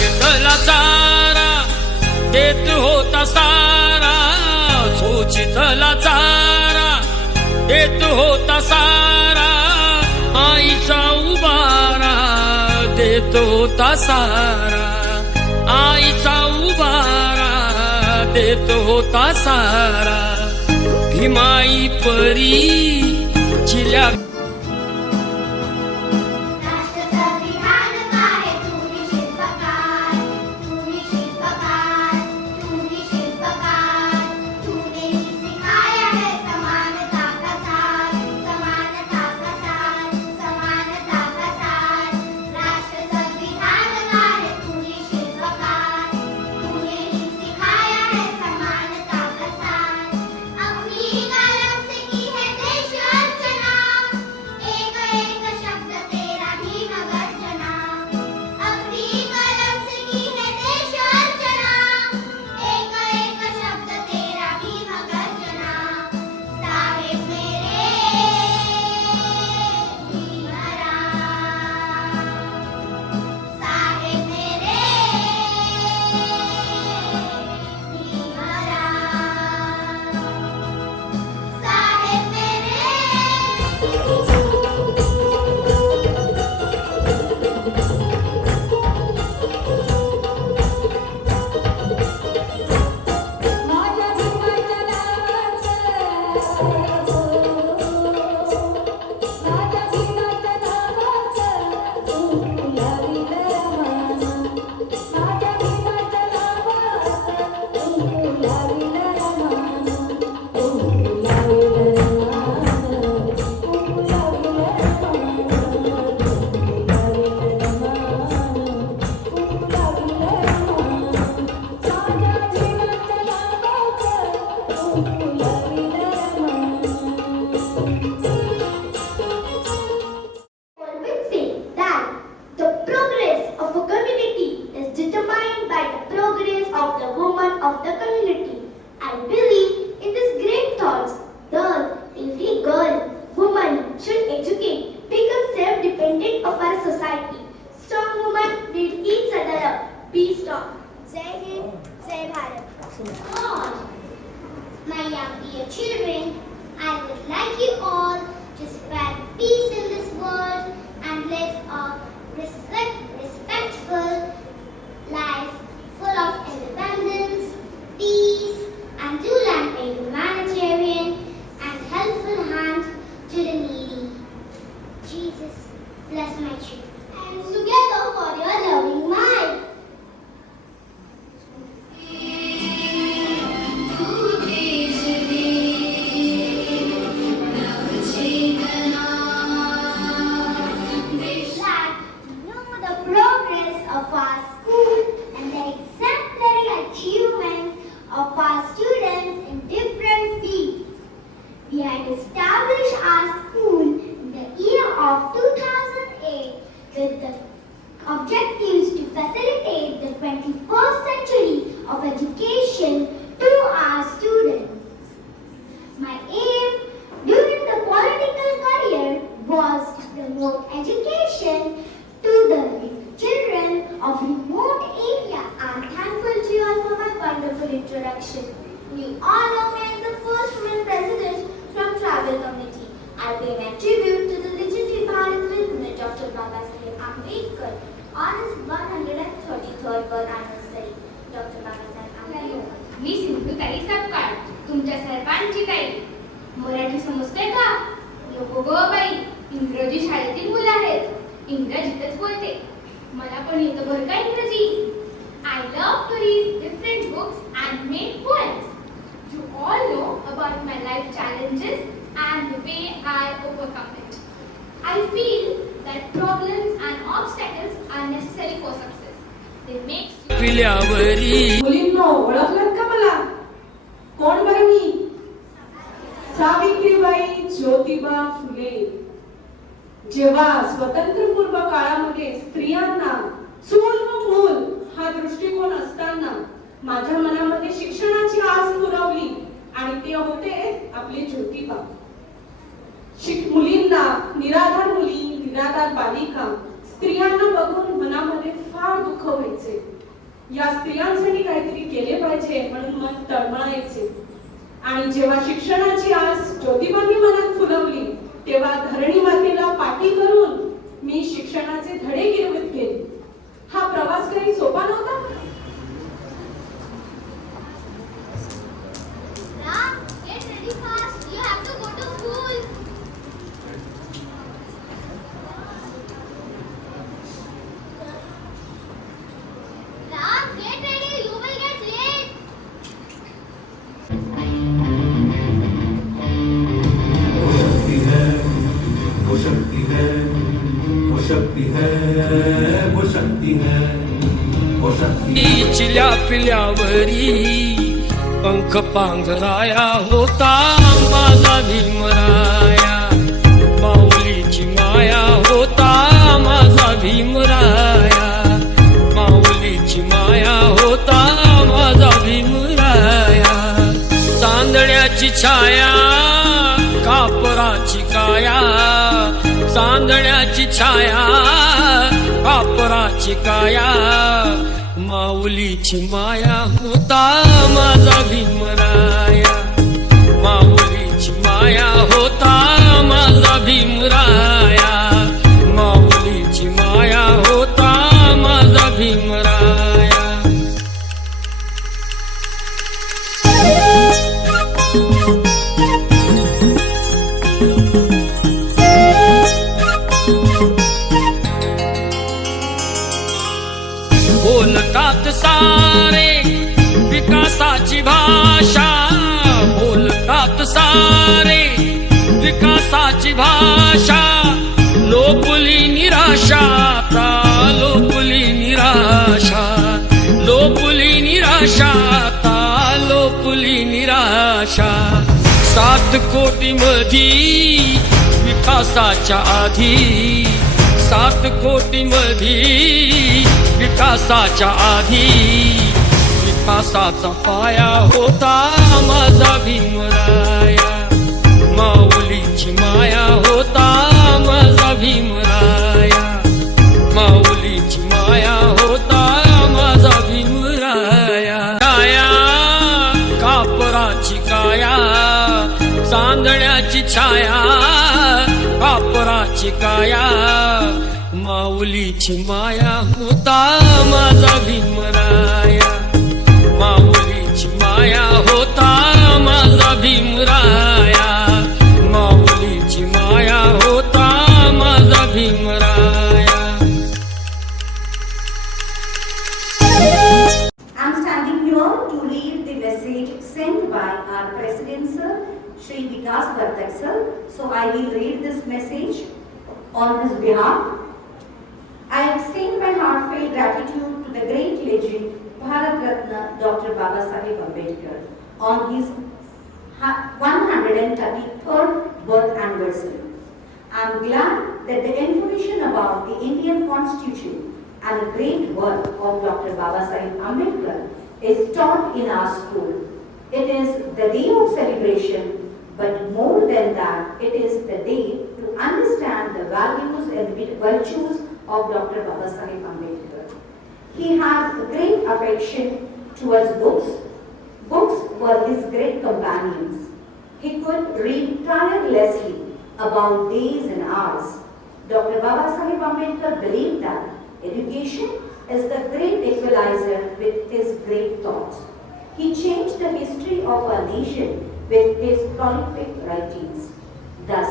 चोचितला चारा देत होता सारा, चोचितला चारा देत होता सारा, आईचा उबारा देत होता सारा, आईचा उबारा देत होता सारा. भीमाई परी चिल्या of the community. I believe in these great thoughts. Thus, every girl, woman should educate, become self-dependent of our society. Strong women build each other up. Be strong. Jai Hind, Jai Bharat. All my young dear children, I would like you all to spread peace in this world and live a respectful life full of independence, peace, and to lend a humanitarian and helpful hand to the needy. Jesus, bless my children. And together for your loving mind. Of our school and the exemplary achievements of our students in different fields. We had established our school in the year of 2008 with the objectives to facilitate the 21st century of education to our students. My aim during the political career was to promote education to the children of remote area. I am thankful to you all for my wonderful introduction. You all know me as the first woman president from tribal community. I pay my tribute to the legendary Bharat Ratna Dr. Babasaheb Ambedkar on his 133rd birth anniversary. Dr. Babasaheb Ambedkar. मी सिंधुताई सपकाळ, तुमच्या सर्वांची ताई. मराठी समजते का? नको go by, इंग्रजी शाळेतील मुलं आहेत. इंग्रजीतच बोलते. मला पण येतं बरं का इंग्रजी. I love to read different books and make poems. You all know about my life challenges and the way I overcome it. I feel that problems and obstacles are necessary for success. They make पिल्यावरी. मुलींनो, ओळखलं का मला? कोण बरं मी? सावित्रीबाई ज्योतिबा फुले. जेव्हा स्वतंत्रपूर्व काळामध्ये स्त्रियांना चूल व मूल हा दृष्टिकोन असताना माझ्या मनामध्ये शिक्षणाची आस पुरवली आणि ते होते आपले ज्योतिबा. मुलींना, निराधार मुली, निराधार बालिका, स्त्रियांना बघून मनामध्ये फार दुःख व्हायचे. या स्त्रियांसाठी काहीतरी केले पाहिजे म्हणून मन तळमळायचे. आणि जेव्हा शिक्षणाची आस ज्योतिबांनी मनात फुलवली तेव्हा धरणी मातेला पाठी करून मी शिक्षणाचे धडे गिरवत गेले. हा प्रवास काही सोपा नव्हता. Ram, get ready fast. You have to go to school. Ram, get ready. You will get late. वो शक्ति है, वो शक्ति है, वो शक्ति है, वो शक्ति है. चिल्या पिल्यावरी पंख पांघराया होता माझा भीमराया. माऊलीची माया होता माझा भीमराया. माऊलीची माया होता माझा भीमराया. चांदण्याची छाया कापराची काया. चांदण्याची छाया कापराची काया. माऊलीची माया होता माझा भीमराया. माऊलीची माया होता माझा भीमराया. माऊलीची माया होता माझा भीमराया. बोलतात सारे विकासाची भाषा. बोलतात सारे विकासाची भाषा. लोपुली निराशा आता लोपुली निराशा. लोपुली निराशा आता लोपुली निराशा. 7 कोटी मधी विकासाच्या आधी. 7 कोटी मधी विकासाच्या आधी. विकासाचा पाया होता माझा भीमराया. माऊलीची माया होता माझा भीमराया. माऊलीची माया होता माझा भीमराया. काया कापराची काया. चांदण्याची छाया कापराची काया. माऊलीची माया होता माझा भीमराया. माऊलीची माया होता माझा भीमराया. माऊलीची माया होता माझा Bhimraya. I'm standing here to read the message sent by our President Sir, Shri Vikas Vartak Sir. So I will read this message on his behalf. I extend my heartfelt gratitude to the great legend Bharat Ratna Dr. Babasaheb Ambedkar on his 133rd birth anniversary. I am glad that the information about the Indian Constitution and the great work of Dr. Babasaheb Ambedkar is taught in our school. It is the day of celebration, but more than that, it is the day to understand the values and virtues of Dr. Babasaheb Ambedkar. He had great affection towards books. Books were his great companions. He could read tirelessly about days and hours. Dr. Babasaheb Ambedkar believed that education is the great equalizer with his great thoughts. He changed the history of our nation with his prolific writings. Thus,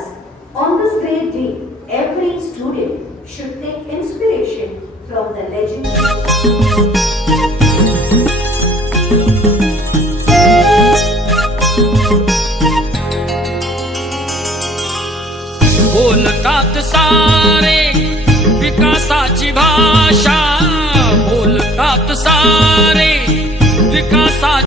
on this great day, every student should take inspiration from the legend. बोलतात सारे विकासाची भाषा.